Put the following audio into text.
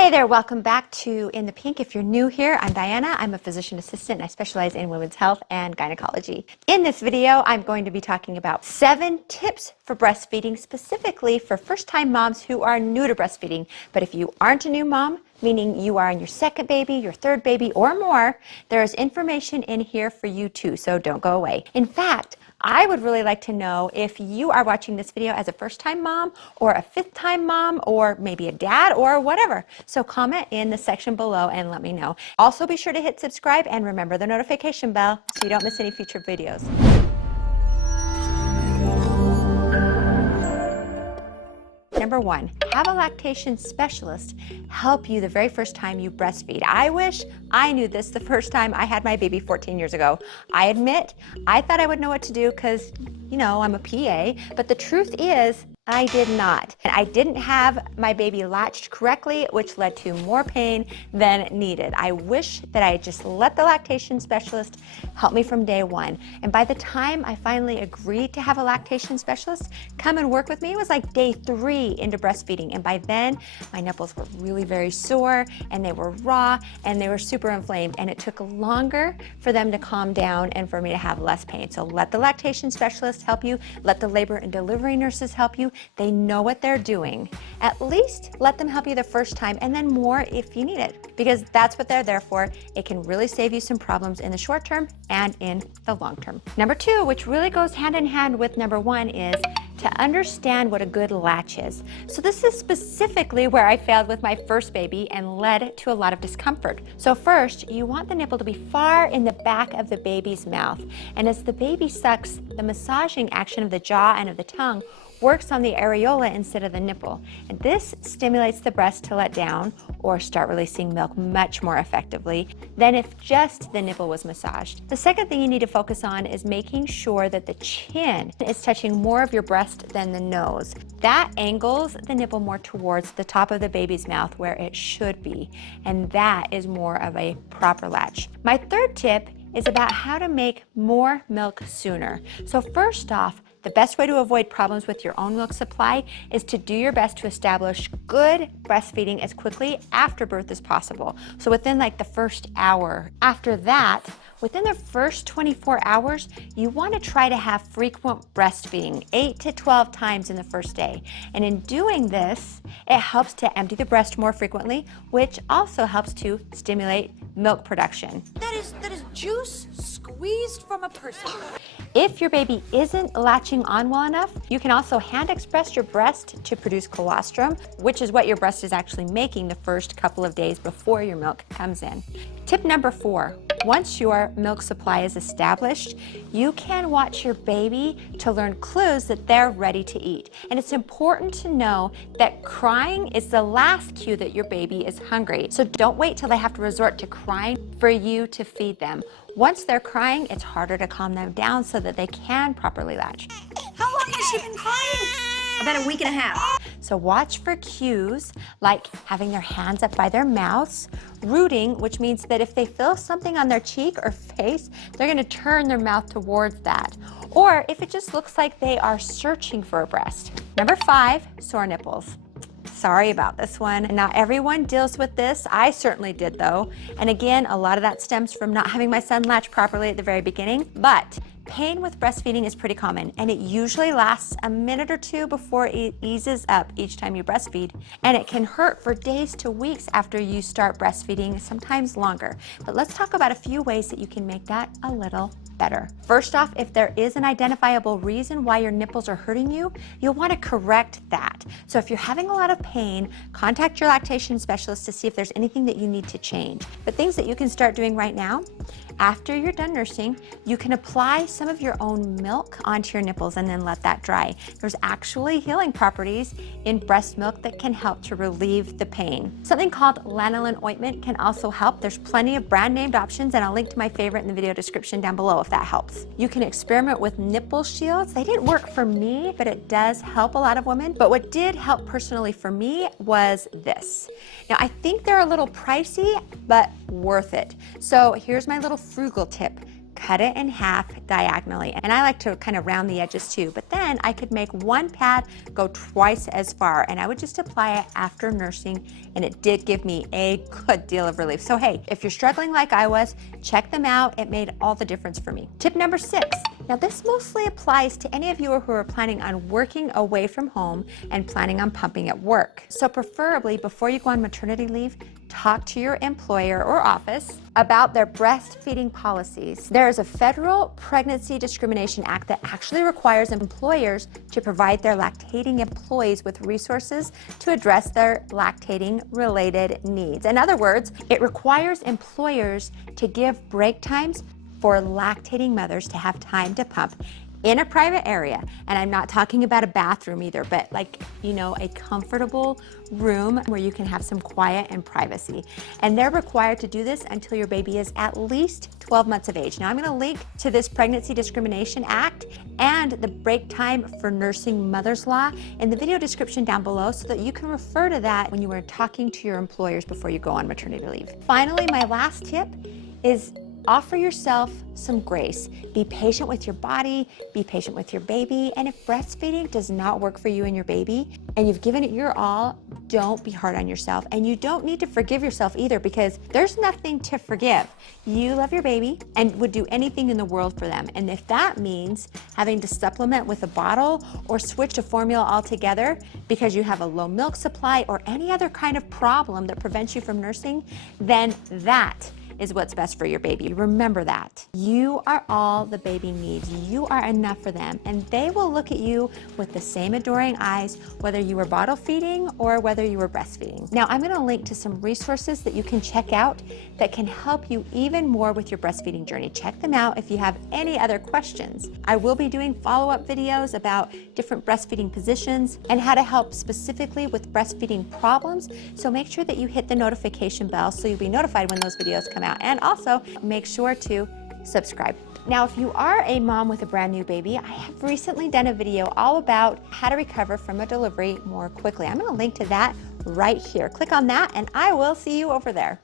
Hey there, welcome back to In the Pink. If you're new here, I'm Diana. I'm a physician assistant and I specialize in women's health and gynecology. In this video, I'm going to be talking about 7 tips for breastfeeding, specifically for first-time moms who are new to breastfeeding. But if you aren't a new mom, meaning you are on your second baby, your third baby, or more, there is information in here for you too, so don't go away. In fact, I would really like to know if you are watching this video as a first-time mom or a fifth-time mom or maybe a dad or whatever. So comment in the section below and let me know. Also be sure to hit subscribe and remember the notification bell so you don't miss any future videos. Number 1, have a lactation specialist help you the very first time you breastfeed. I wish I knew this the first time I had my baby 14 years ago. I admit, I thought I would know what to do because, you know, I'm a PA, but the truth is, I did not. And I didn't have my baby latched correctly, which led to more pain than needed. I wish that I had just let the lactation specialist help me from day one. And by the time I finally agreed to have a lactation specialist come and work with me, it was like day 3 into breastfeeding. And by then, my nipples were really very sore and they were raw and they were super inflamed. And it took longer for them to calm down and for me to have less pain. So let the lactation specialist help you. Let the labor and delivery nurses help you. They know what they're doing. At least let them help you the first time and then more if you need it, because that's what they're there for. It can really save you some problems in the short term and in the long term. Number 2, which really goes hand in hand with number 1, is to understand what a good latch is. So this is specifically where I failed with my first baby and led to a lot of discomfort. So first, you want the nipple to be far in the back of the baby's mouth. And as the baby sucks, the massaging action of the jaw and of the tongue works on the areola instead of the nipple. And this stimulates the breast to let down or start releasing milk much more effectively than if just the nipple was massaged. The second thing you need to focus on is making sure that the chin is touching more of your breast than the nose. That angles the nipple more towards the top of the baby's mouth where it should be. And that is more of a proper latch. My third tip is about how to make more milk sooner. So first off, the best way to avoid problems with your own milk supply is to do your best to establish good breastfeeding as quickly after birth as possible. So within like the first hour. After that, within the first 24 hours, you want to try to have frequent breastfeeding, 8 to 12 times in the first day. And in doing this, it helps to empty the breast more frequently, which also helps to stimulate milk production. That is juice squeezed from a person. If your baby isn't latching on well enough, you can also hand express your breast to produce colostrum, which is what your breast is actually making the first couple of days before your milk comes in. Tip number 4, once your milk supply is established, you can watch your baby to learn clues that they're ready to eat. And it's important to know that crying is the last cue that your baby is hungry. So don't wait till they have to resort to crying for you to feed them. Once they're crying, it's harder to calm them down so that they can properly latch. How long has she been crying? About a week and a half. So watch for cues like having their hands up by their mouths, rooting, which means that if they feel something on their cheek or face, they're going to turn their mouth towards that. Or if it just looks like they are searching for a breast. Number 5, sore nipples. Sorry about this one. Not everyone deals with this. I certainly did though. And again, a lot of that stems from not having my son latch properly at the very beginning. But pain with breastfeeding is pretty common, and it usually lasts a minute or 2 before it eases up each time you breastfeed. And it can hurt for days to weeks after you start breastfeeding, sometimes longer. But let's talk about a few ways that you can make that a little better. First off, if there is an identifiable reason why your nipples are hurting you, you'll want to correct that. So if you're having a lot of pain, contact your lactation specialist to see if there's anything that you need to change. But things that you can start doing right now, after you're done nursing, you can apply some of your own milk onto your nipples and then let that dry. There's actually healing properties in breast milk that can help to relieve the pain. Something called Lanolin ointment can also help. There's plenty of brand named options, and I'll link to my favorite in the video description down below if that helps. You can experiment with nipple shields. They didn't work for me, but it does help a lot of women. But what did help personally for me was this. Now I think they're a little pricey, but worth it. So here's my little frugal tip. cut it in half diagonally. And I like to kind of round the edges too, but then I could make one pad go twice as far, and I would just apply it after nursing, and it did give me a good deal of relief. So hey, if you're struggling like I was, check them out. It made all the difference for me. Tip number 6. Now this mostly applies to any of you who are planning on working away from home and planning on pumping at work. So preferably before you go on maternity leave, talk to your employer or office about their breastfeeding policies. There is a federal Pregnancy Discrimination Act that actually requires employers to provide their lactating employees with resources to address their lactating related needs. In other words, it requires employers to give break times for lactating mothers to have time to pump in a private area. And I'm not talking about a bathroom either, but like, you know, a comfortable room where you can have some quiet and privacy. And they're required to do this until your baby is at least 12 months of age. Now I'm gonna link to this Pregnancy Discrimination Act and the break time for nursing mothers law in the video description down below so that you can refer to that when you are talking to your employers before you go on maternity leave. Finally, my last tip is offer yourself some grace. Be patient with your body, be patient with your baby, and if breastfeeding does not work for you and your baby, and you've given it your all, don't be hard on yourself. And you don't need to forgive yourself either, because there's nothing to forgive. You love your baby and would do anything in the world for them. And if that means having to supplement with a bottle or switch to formula altogether because you have a low milk supply or any other kind of problem that prevents you from nursing, then that is what's best for your baby. Remember that. You are all the baby needs. You are enough for them, and they will look at you with the same adoring eyes, whether you were bottle feeding or whether you were breastfeeding. Now, I'm gonna link to some resources that you can check out that can help you even more with your breastfeeding journey. Check them out if you have any other questions. I will be doing follow-up videos about different breastfeeding positions and how to help specifically with breastfeeding problems. So make sure that you hit the notification bell so you'll be notified when those videos come out. And also make sure to subscribe. Now, if you are a mom with a brand new baby, I have recently done a video all about how to recover from a delivery more quickly. I'm going to link to that right here. Click on that and I will see you over there.